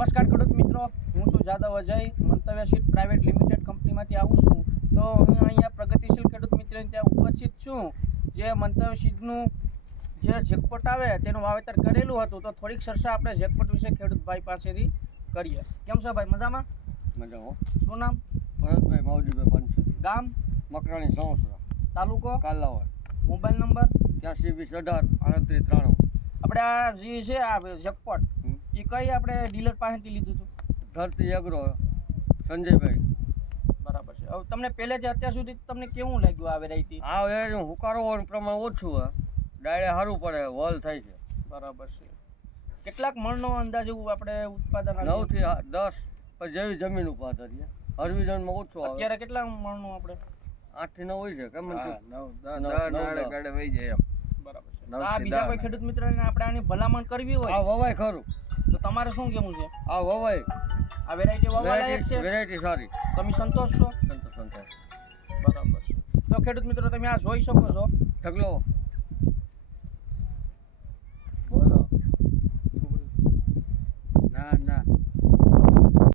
નમસ્કાર ખેડૂત મિત્રો. હું છું Jadav Ajay Mantavya seed private limited કંપનીમાંથી આવું છું. તો હું અહીંયા પ્રગતિશીલ ખેડૂત મિત્રની ત્યાં ઉપસ્થિત છું. જે મંતવ્ય સીટનું જે જેકપોટ આવે તેનું વાવેતર કરેલું હતું તો થોડીક ચર્ચા આપણે જેકપોટ વિશે ખેડૂત ભાઈ પાસેથી કરીએ. કેમ છો ભાઈ? મજામાં? મજા શું નામ? ભરતભાઈ માવજીભાઈ પંચી ગામ? મકરાણી સંવત્સરા તાલુકો? કાલાવડ. Mobile number? ત્યાંસી વીસ અઢાર આડત્રીસ ત્રાણું. આપણે આ જે છે આ જેકપોટ. એ કઈ આપણે ડીલર પાસેથી લીધું હતું ધરતી એગ્રો સંજયભાઈ. બરાબર છે. હવે તમને પહેલેથી અત્યાર સુધી તમને કેવું લાગ્યું આ વેરાયટી આ એ હુકારો પ્રમાણ ઓછું હોય. ડાળે સારું પડે વોલ થાય છે. બરાબર છે. કેટલાક મણનો અંદાજ એવું આપણે ઉત્પાદન નવથી દસ જેવી જમીન ઉપર ધરીએ હરવિજનમાં ઓછું આવે. અત્યારે કેટલા મણનું આપણે? આઠથી નવ હોય છે કેમ બરાબર દસ નવ તો આ થી બીજા કોઈ ખેડૂત મિત્રને આપણે આની ભલામણ કરવી હોય? હોય વવાય ખરું. તમારે શું કેવું છે? આ વવાય આ વેરાયટી વાવવા લાયક વેરાયટી છે? વેરાયટી સારી. તમે સંતોષ છો? સંતોષ સંતોષ. બરાબર છે. તો ખેડૂત મિત્રો તમે આ જોઈ શકો છો. ઢગલો.